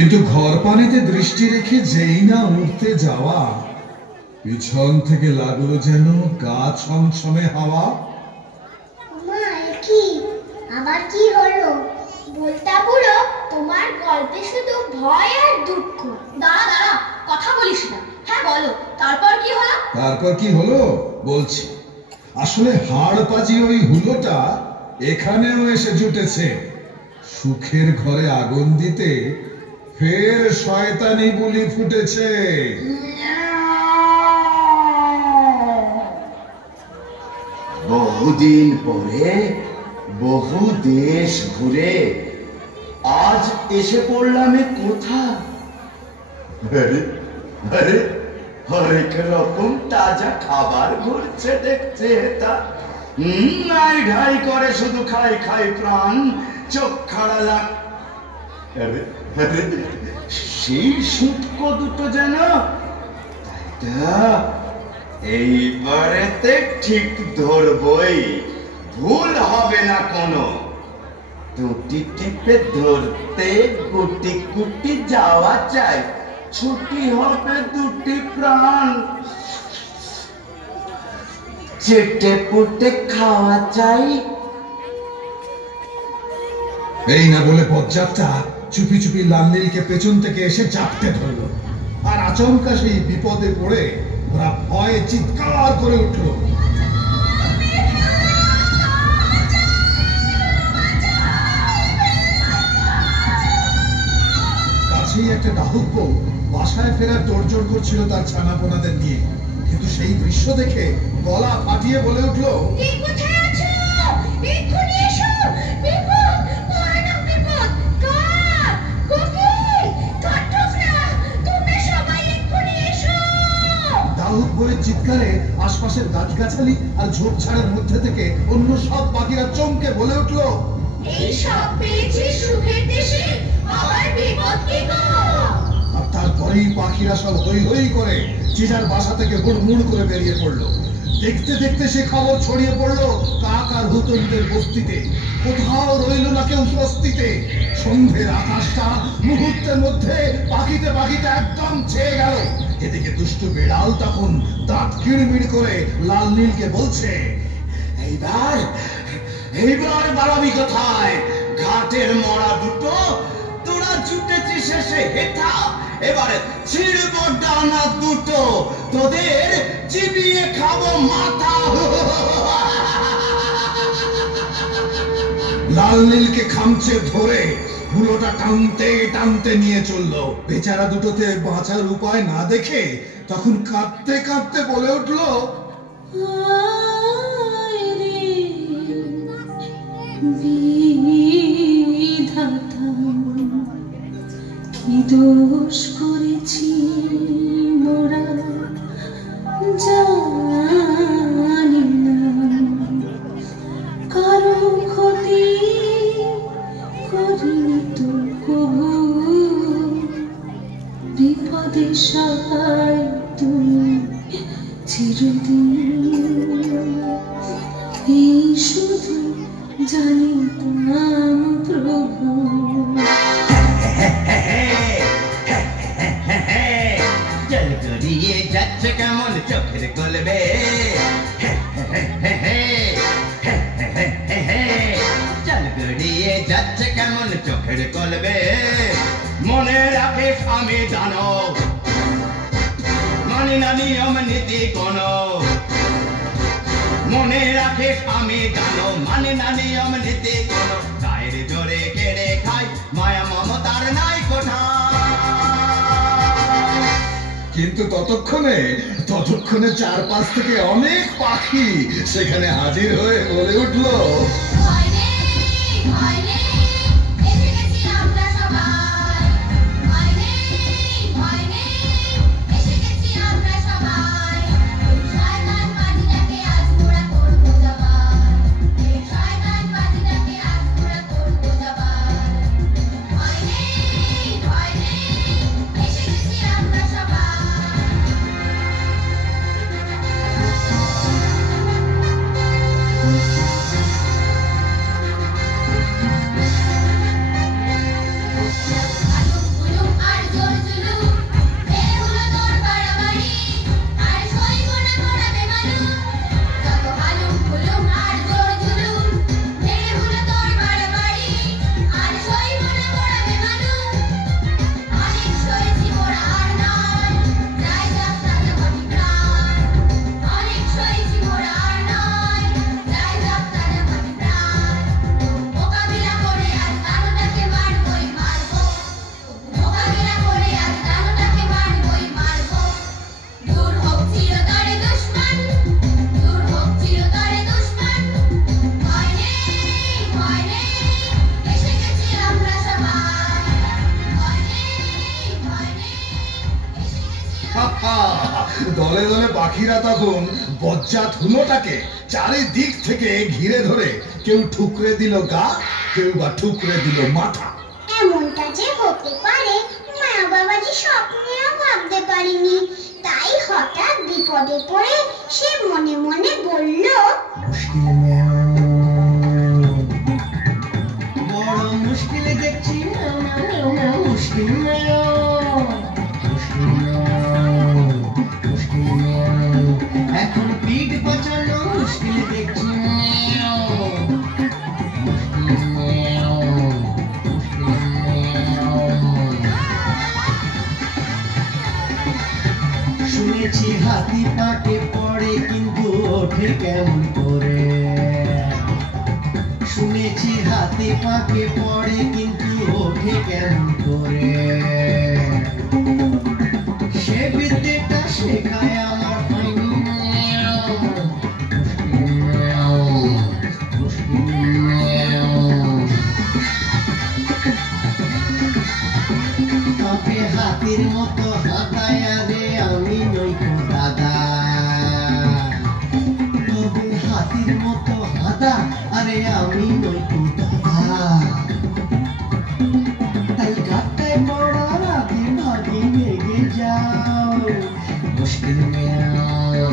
কিন্তু ঘর পানিতে দৃষ্টি রেখে যেই না উঠতে যাওয়া, পিছন থেকে লাগলো যেন গা ছমছমে হাওয়া। মা, কি আবার কি হলো? বলতা বুড়ো, তোমার গল্পে শুধু ভয় আর দুঃখ। দাঁড়া দাঁড়া, কথা বলিস না। হ্যাঁ বলো, তারপর কি হলো? তারপর কি হলো বলছি। আসলে হাড় পাজি ওই হুলোটা এখানেও এসে জুটেছে। সুখের ঘরে আগুন দিতে ফের শয়তানি বুলি ফুটেছে। বহুদিন পরে বহু দেশ ঘুরে আজ এসে পড়লাম এ কোথা। আরে আরে হরেক রকম তাজা খাবার ঘুরছে দেখছে এটা। নাই ঢাই করে শুধু খাই খাই প্রাণ, চোখ খাড়া লাগ। আরে আরে সেই সুটকো দুটো যেন এইবারেতে ঠিক ধরবই, ভুল হবে না কোনো। দুটি টিপে ধরতে গুটি গুটি যাওয়া চাই, ছুটি হবে দুটি প্রাণ। চেটে পুটে খাওয়া চাই। এই না বলে বজ্জাতটা চুপি চুপি লালনীলকে পেছন থেকে এসে চাপতে ধরলো। আর আচমকা সেই বিপদে পড়ে ওরা ভয়ে চিৎকার করে উঠল। কাছেই একটা ডাহুক বউ বাসায় ফেরার তোড়জোড় করছিল তার ছানাপোনাদের নিয়ে। কিন্তু সেই দৃশ্য দেখে গলা ফাটিয়ে বলে উঠল, ডাহুক বউয়ের চিৎকারে আশপাশের গাছগাছালি আর ঝোপঝাড়ের মধ্যে থেকে অন্য সব পাখিরা চমকে বলে উঠল, এই সব পেয়েছিস সুখের দেশে, আবার বিপদ কি গো? আর তারপরেই পাখিরা সব হই হই করে যে যার বাসা থেকে হুড়মুড় করে বেরিয়ে পড়লো। দেখতে দেখতে সে খবর ছড়িয়ে পড়লো কাক আর হুতনদের বস্তিতে। কোথাও রইল না কেউ স্বস্তিতে। সন্ধ্যের আকাশটা মুহূর্তের মধ্যে পাখিতে পাখিতে একদম ছেয়ে গেল। এদিকে দুষ্টু বেড়াল তখন দাঁত কিড়মিড় করে লালনীলকে বলছে, এইবার এইবার বাড়াবি কোথায়? ঘাটের মরা দুটো তোরা জুটেছিস শেষে হেথা। এবারে ছিড়ব ডানা দুটো, তোদের চিবিয়ে খাবো মাথা। লালনীলকে খামচে ধরে হুলোটা টানতে টানতে নিয়ে চললো। বেচারা দুটোতে বাঁচার উপায় না দেখে তখন কাঁদতে কাঁদতে বলে উঠল, বিধাতা কি দোষ করেছি মোরা জানি না, কারো ক্ষতি করিনি তো কবু, বিপদে সহায় তুমি চিরদিন, এই শুধু জানিতাম প্রভু। জল গড়িয়ে যাচ্ছে কেমন চোখের কলবে, জল গড়িয়ে যাচ্ছে কেমন চোখের কলবে। মনে রাখিস আমি জানো, মানি না নিয়ম নীতি কোনো। মনে রাখিস আমি জানো, মানে না নিয়ম নীতি কোনো। গায়ের জোরে কেড়ে খাই, মায়া মমতার নাই কোঠা। কিন্তু ততক্ষণে চারপাশ থেকে অনেক পাখি সেখানে হাজির হয়ে বলে উঠল, দলে দলে পাখিরা তখন বজ্জাত হুলোটাকে চারিদিক থেকে ঘিরে ধরে কেউ ঠুকরে দিল গা, কেউ বা ঠুকরে দিল মাথা। এমনটা যে হতে পারে মা বাবাজি স্বপ্নেও ভাবতে পারিনি। তাই হঠাৎ বিপদে পড়ে সে মনে মনে বলল, বড় মুশকিলে দেখছি, মুশকিল এখন পিঠ বাঁচানো মুশকিল দেখছি। শুনেছি হাতি পাকে পড়ে কিন্তু ওঠে কেমন করে, শুনেছি হাতি পাকে পড়ে কিন্তু ওঠে কেমন করে, সে বিদ্যেটা শেখায় আমার তবে হাতির মতো হাতায় রে আমি নই তো দাদা, তবে হাতির মতো হাতা আরে আমি নই তো দাদা। তাই গাটায় পড়ার আগে ভাগে ভেগে যাও, মুশকিল মেয়াও,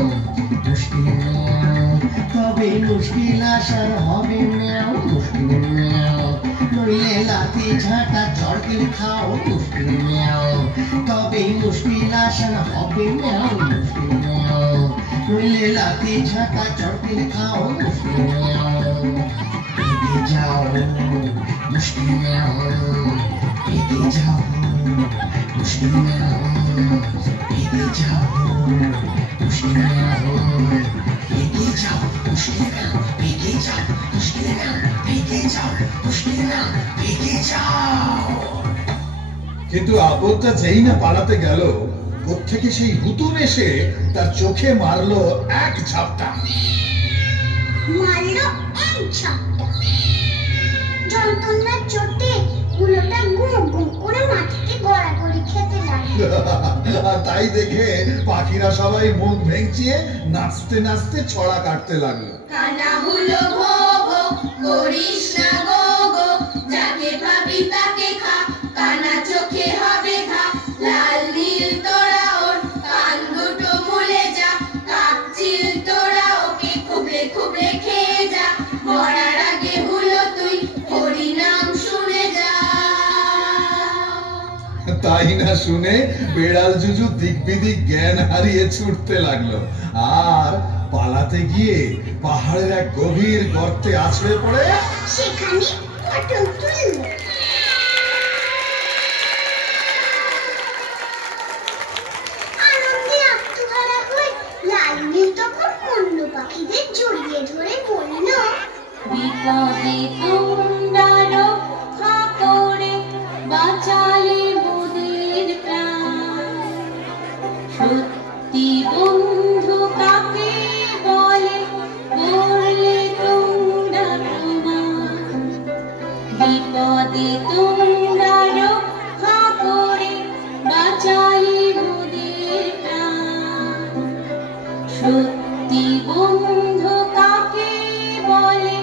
মুশকিল মেয়াও, তবে মুশকিল আসার হবে মেয়াও, মুশকিল মেয়াও, নইলে লাঠি ঝাঁটা চড়কেল খাও, মুশকিল মেয়াও, তবে মুশকিল আসার হবে মেয়াও, মুশকিল মেয়াও, নইলে লাঠি ঝাঁটা চড়কেল খাও, মুশকিল মেয়াও। এগিয়ে যাও মুশকিল মেয়াও, এগিয়ে যাও মুশকিল মেয়াও, এগিয়ে যাও মুশকিল মেয়াও, এগিয়ে যাও মুশকিল মেয়াও, এগিয়ে যাও মুশকিল মেয়াও, এগিয়ে যাও মুশকিল মেয়াও, এগিয়ে যাও। কিন্তু আপদটা যেই না পালাতে গেল, কোত্থেকে সেই হুতুম এসে তার চোখে মারলো এক ঝাপটা। মারল এক ঝাপটা। যন্ত্রণার চোটে হুলোটা গু গু করে মাটিতে গড়াগড়ি খেতে লাগলো। আর তাই দেখে পাখিরা সবাই মুখ ভেঙচিয়ে নাচতে নাচতে ছড়া কাটতে লাগলো। কানা হুলো ভো ভো, করিস না গো গো, যাকে পাবি তাকে খা, কানা চোখে হবে ঘা, লাল নীল তোরা ওর কান দুটো মুলে যা, কাকচিল তোরা ওকে খুবলে খুবলে খেয়ে যা, মরার আগে হুলো তুই হরি নাম শুনে যা। তাই না শুনে বেড়াল জুজু দিক বিদিক জ্ঞান হারিয়ে ছুটতে লাগলো, আর পালাতে গিয়ে পাহাড়ের এক গভীর গর্তে আছড়ে পড়ে সেখানে পটল তুলল। আনন্দে আত্মহারা হয়ে লাল নীল তখন অন্য পাখিদের জড়িয়ে ধরে বলল, বিপদে তোমরা রক্ষা করে বাঁচালে মোদের প্রাণ, সত্যি বন্ধু কাকে বলে করলে তোমরা প্রমাণ, বিপদে তোমরা রক্ষা করে বাঁচালে মোদের প্রাণ, সত্যি বন্ধু কাকে বলে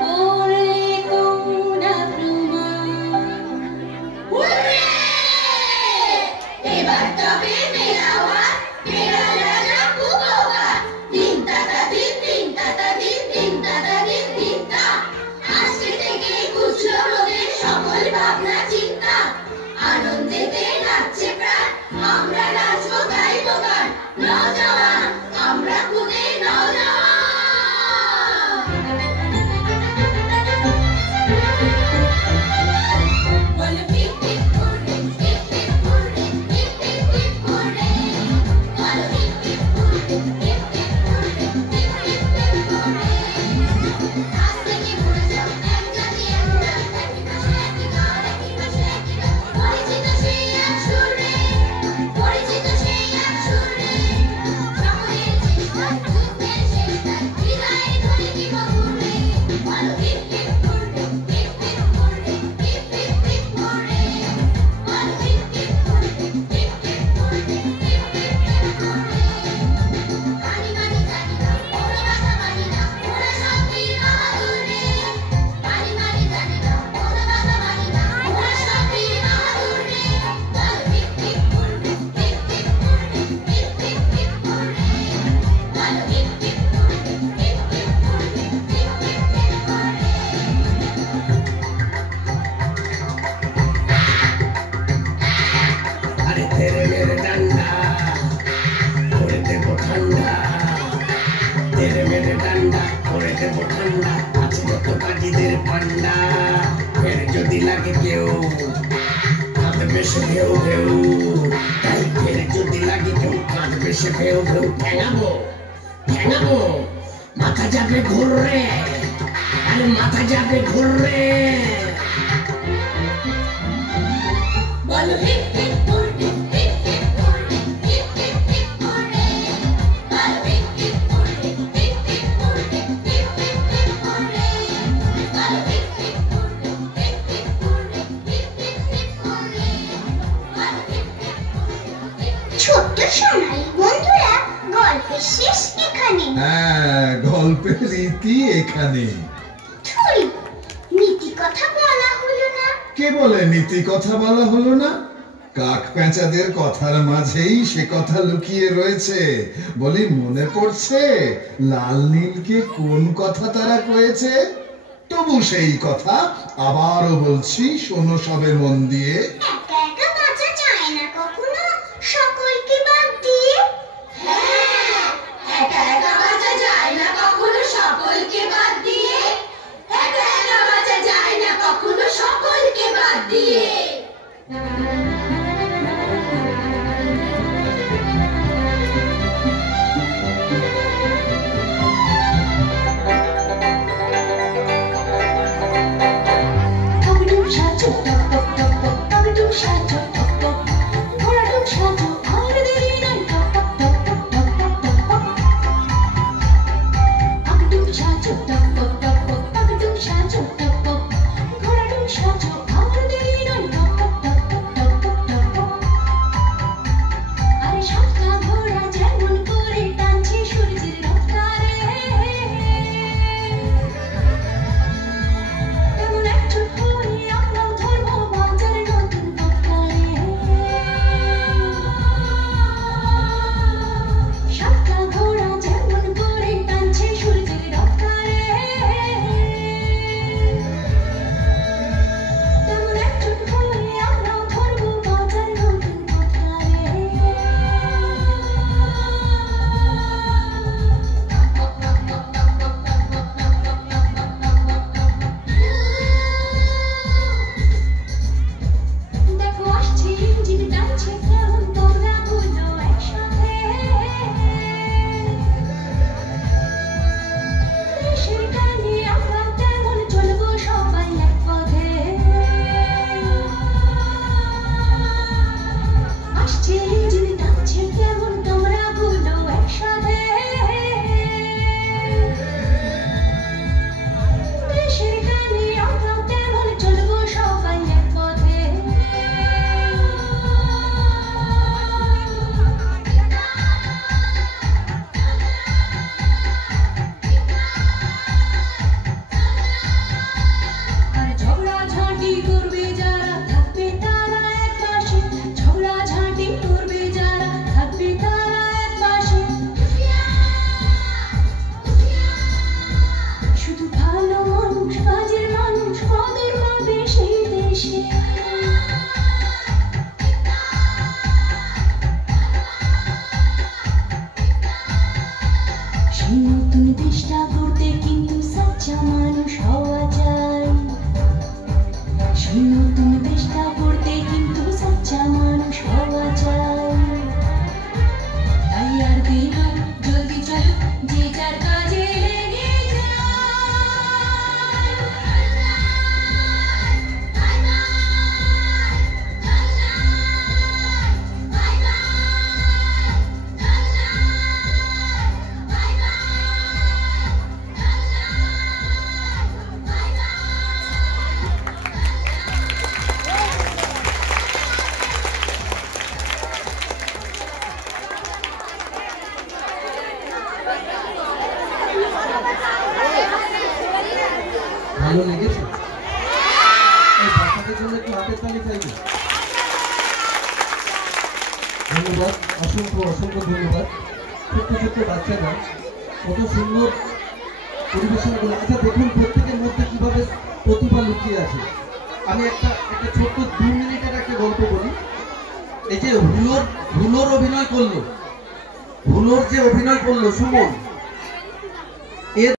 করলে তোমরা প্রমাণ। এবার তবে মেলাওয়া মেলা রাজা কুকোকা, দিন তাতা দিন দিন তাতা দিন দিন তাতা দিন দিন তা, আজকে থেকে ঘুচলো মোদের সকল ভাবনা চিন্তা, আনন্দেতে নাচছে প্রাণ, আমরা নাচবো গাইবো গান, নওজওয়ান আমরা খুদে নওজওয়ান। বলো hip hip hurray, hip hip hurray, hip hip hip hurray, বলো hip hip hurray, hip hip hurray, hip hip hip hurray. আজ থেকে ঘুরে যাও এক জাতি এক প্রাণ, একই ভাষা একই গান একই ভাষা একই গান, পরিচিত সেই তেরে মেরে ডান্ডা করে দেব ঠান্ডা, তেরে মেরে ডান্ডা করে দেব ঠান্ডা, আছে যত পাখিদের পান্ডা। ফের যদি লাগে কেউ কাঁদবে সে ভেউ ভেউ, তাই ফের যদি লাগে কেউ কাঁদবে সে ভেউ ভেউ। ঠেঙাবো ঠেঙাবো, মাথা যাবে ঘুররে, আরে মাথা যাবে ঘুররে। বলো hip hip hurray, hip hip hurray, hip hip hip hurray. বলো hip hip hurray, hip hip hurray, hip hip hip hurray. বলো hip hip hurray, hip hip hurray, hip hip hip hurray. বলো হিপ হিপ হুররে। ছোট্ট সোনালী বন্ধুরা, গল্পের শেষ এখানে। হ্যাঁ, গল্পের রীতি এখানে। ছুরি, নীতি কথা বলা হলো না। কে বলে নীতি কথা বলা হলো না? কাক পেঁচাদের কথার মাঝেই সে কথা লুকিয়ে রয়েছে। বলি মনে পড়ছে লাল নীলকে কোন কথা তারা কয়েছে? তবু সেই কথা আবারও বলছি, শোনো সবে মন দিয়ে। একা একা বাঁচা যায় না কখনো, সকলকে বাদ দিয়ে। হ্যাঁ, একা একা বাঁচা যায় না কখনো সকলকে বাদ দিয়ে। একা একা বাঁচা যায় না কখনো সকলকে বাদ দিয়ে। টকটক সাজো টক টক টক টক, টকটক সাজো টক টক, ঘোড়াটক সাজো আর দেরি নাই টক টক টক টক টক টক টক। টকটক সাজো টক টক টক টক, টকটক সাজো টক টক, ঘোড়াটক সাজো আর দেরি নাই টক টক টক টক টক টক টক। আরে সাতটা ঘোড়া যেমন করে টানছে সূর্যের রফতারে, তেমন একজোট হয়ে আমরাও ধরবো বাঁচার নতুন পথটারে। সাতটা ঘোড়া যেমন করে টানছে সূর্যের রফতারে, তেমন একজোট হয়ে আমরাও ধরবো বাঁচার নতুন পথটারে। দেখো আসছে ইঞ্জিন টানছে কেমন, তোমরা বলো একসাথে। দেশের টানে আমরা তেমন চলবো সবাই এক পথে। আসছে ইঞ্জিন টানছে কেমন, তোমরা বলো একসাথে। দেশের টানে আমরা তেমন চলবো সবাই এক পথে। আর ঝগড়াঝাঁটি করবে যারা, থাকবে তারা এক পাশে। ঝগড়াঝাঁটি করবে যারা, থাকবে তারা এক পাশে। শুধু ভালো মানুষ, কাজের মানুষ কদর পাবে সেই দেশে। সেই নতুন দেশটা গড়তে কিন্তু সাচ্চা মানুষ হওয়া চাই। সেই নতুন দেশটা গড়তে কিন্তু সাচ্চা মানুষ হওয়া চাই। তাই আর দেরি নয়, জলদি চলো যে যার কাজে লেগে ভালো লেগেছে? এই বাচ্চাদের জন্য একটু হাতের তালি চাইবে। ধন্যবাদ, অসংখ্য অসংখ্য ধন্যবাদ। ছোট্ট ছোট্ট বাচ্চারা কত সুন্দর পরিবেশন করে। আচ্ছা দেখুন প্রত্যেকের মধ্যে কিভাবে প্রতিভা লুকিয়ে আছে। আমি একটা ছোট্ট 2 মিনিটের একটা গল্প বলি। এই যে হুলোর অভিনয় করলো, হুলোর যে অভিনয় করলো সুমন,